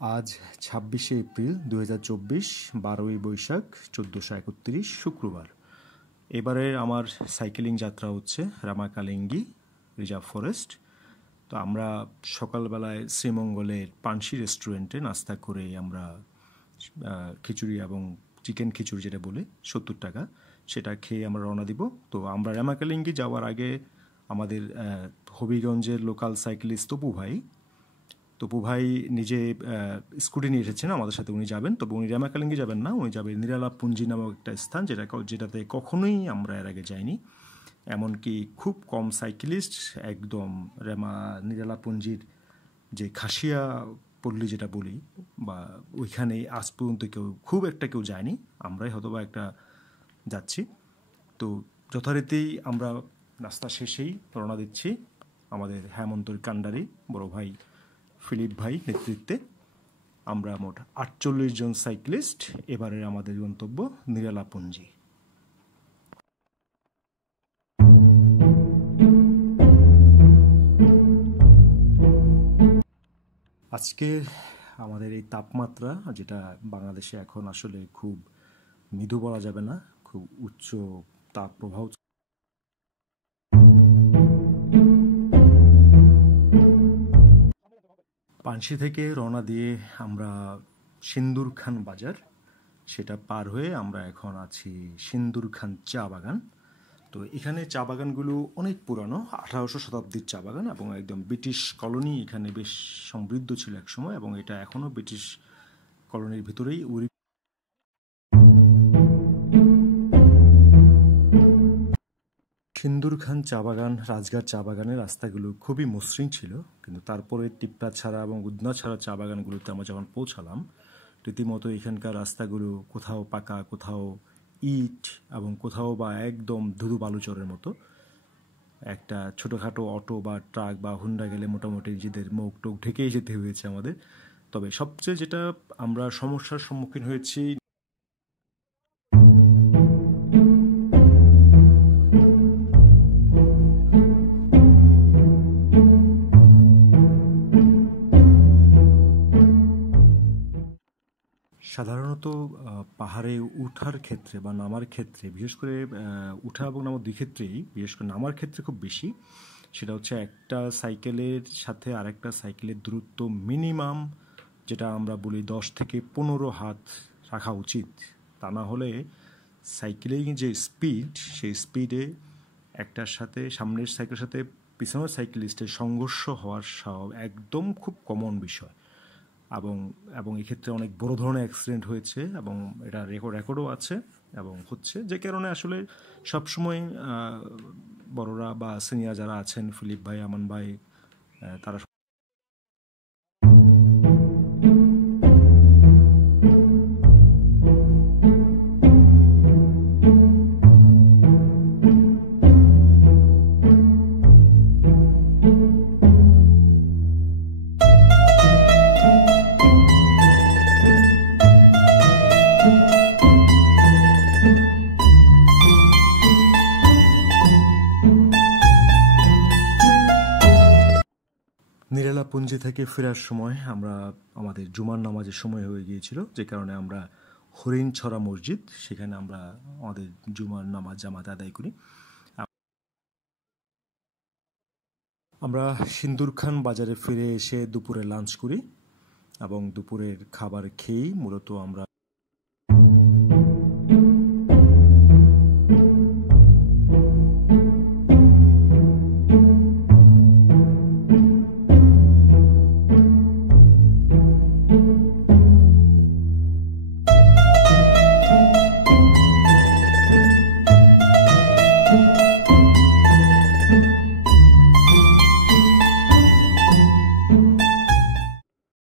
আজ ২৬শে এপ্রিল ২০২৪, ১২ই বৈশাখ ১৪৩১ শুক্রবার। এবারের আমার সাইকেলিং যাত্রা হচ্ছে রামাকালিঙ্গি রিজার্ভ ফরেস্ট। তো আমরা সকালবেলায় শ্রীমঙ্গলের পানসি রেস্টুরেন্টে নাস্তা করে আমরা খিচুড়ি এবং চিকেন খিচুড়ি যেটা বলে ৭০ টাকা, সেটা খেয়ে আমরা রওনা দিব। তো আমরা রামাকালিঙ্গি যাওয়ার আগে আমাদের হবিগঞ্জের লোকাল সাইকেলিস্ট তপু ভাই নিজে স্কুটি নিয়ে এসেছেন আমাদের সাথে, উনি যাবেন। তবে উনি রামাকালিঙ্গি যাবেন না, উনি যাবেন নিরালাপুঞ্জি নামক একটা স্থান যেটাতে কখনোই আমরা এর আগে যাইনি। এমনকি খুব কম সাইকেলিস্ট একদম নিরালাপুঞ্জির যে খাসিয়া পল্লী যেটা বলি বা ওইখানে আজ পর্যন্ত খুব একটা কেউ যায়নি, আমরাই হয়তোবা একটা যাচ্ছি। তো যথারীতি আমরা নাস্তা শেষেই রওনা দিচ্ছি আমাদের হেমন্তর কান্ডারি বড় ভাই ফিলিপ ভাই নেতৃত্বে। আমরা মোট ৪৮ জন সাইক্লিস্ট এবারের আমাদের গন্তব্য নিরালাপুঞ্জি। আজকে আমাদের এই তাপমাত্রা, যেটা বাংলাদেশে এখন আসলে খুব মৃদু বলা যাবে না, খুব উচ্চ তাপ প্রবাহ। পানসি থেকে রওনা দিয়ে আমরা সিন্দুর খান বাজার, সেটা পার হয়ে আমরা এখন আছি সিন্দুর খান চা বাগান। তো এখানে চা বাগানগুলো অনেক পুরানো, ১৮০০ শতাব্দীর চা বাগান এবং একদম ব্রিটিশ কলোনি এখানে বেশ সমৃদ্ধ ছিল এক সময়, এবং এটা এখনও ব্রিটিশ কলোনির ভিতরেই। সিন্দুর খান চা বাগান, রাজঘাট চা বাগানের রাস্তাগুলো খুবই মসৃণ ছিল, কিন্তু তারপরে টিপ্পা ছাড়া এবং উদনা ছাড়া চা বাগানগুলোতে আমরা যখন পৌঁছালাম, রীতিমতো এখানকার রাস্তাগুলো কোথাও পাকা, কোথাও ইট এবং কোথাও বা একদম ধুধু বালুচরের মতো। একটা ছোটোখাটো অটো বা ট্রাক বা হুন্ডা গেলে মোটামুটি নিজেদের মুখ টুক ঢেকেই যেতে হয়েছে আমাদের। তবে সবচেয়ে যেটা আমরা সমস্যার সম্মুখীন হয়েছি, সাধারণত পাহাড়ে উঠার ক্ষেত্রে বা নামার ক্ষেত্রে, বিশেষ করে উঠা এবং নামার দুই ক্ষেত্রেই, বিশেষ করে নামার ক্ষেত্রে খুব বেশি, সেটা হচ্ছে একটা সাইকেলের সাথে আরেকটা সাইকেলের দূরত্ব মিনিমাম, যেটা আমরা বলি ১০ থেকে ১৫ হাত রাখা উচিত। তা না হলে সাইকেলিং যে স্পিড, সেই স্পিডে একটার সাথে, সামনের সাইকেলের সাথে পিছনের সাইকেলিস্টের সংঘর্ষ হওয়ার একদম খুব কমন বিষয়। এবং এক্ষেত্রে অনেক বড় ধরনের অ্যাক্সিডেন্ট হয়েছে এবং এটা রেকর্ডও আছে এবং হচ্ছে, যে কারণে আসলে সবসময় বড়রা বা সিনিয়র যারা আছেন, ফিলিপ ভাই, আমান ভাই, তারা নিরালাপুঞ্জি থেকে ফেরার সময় আমাদের জুমার নামাজের সময় হয়ে গিয়েছিল, যে কারণে আমরা হরিণছড়া মসজিদ, সেখানে আমরা আমাদের জুমার নামাজ জামাতে আদায় করি। আমরা সিন্দুর খান বাজারে ফিরে এসে দুপুরে লাঞ্চ করি এবং দুপুরের খাবার খেয়েই মূলত আমরা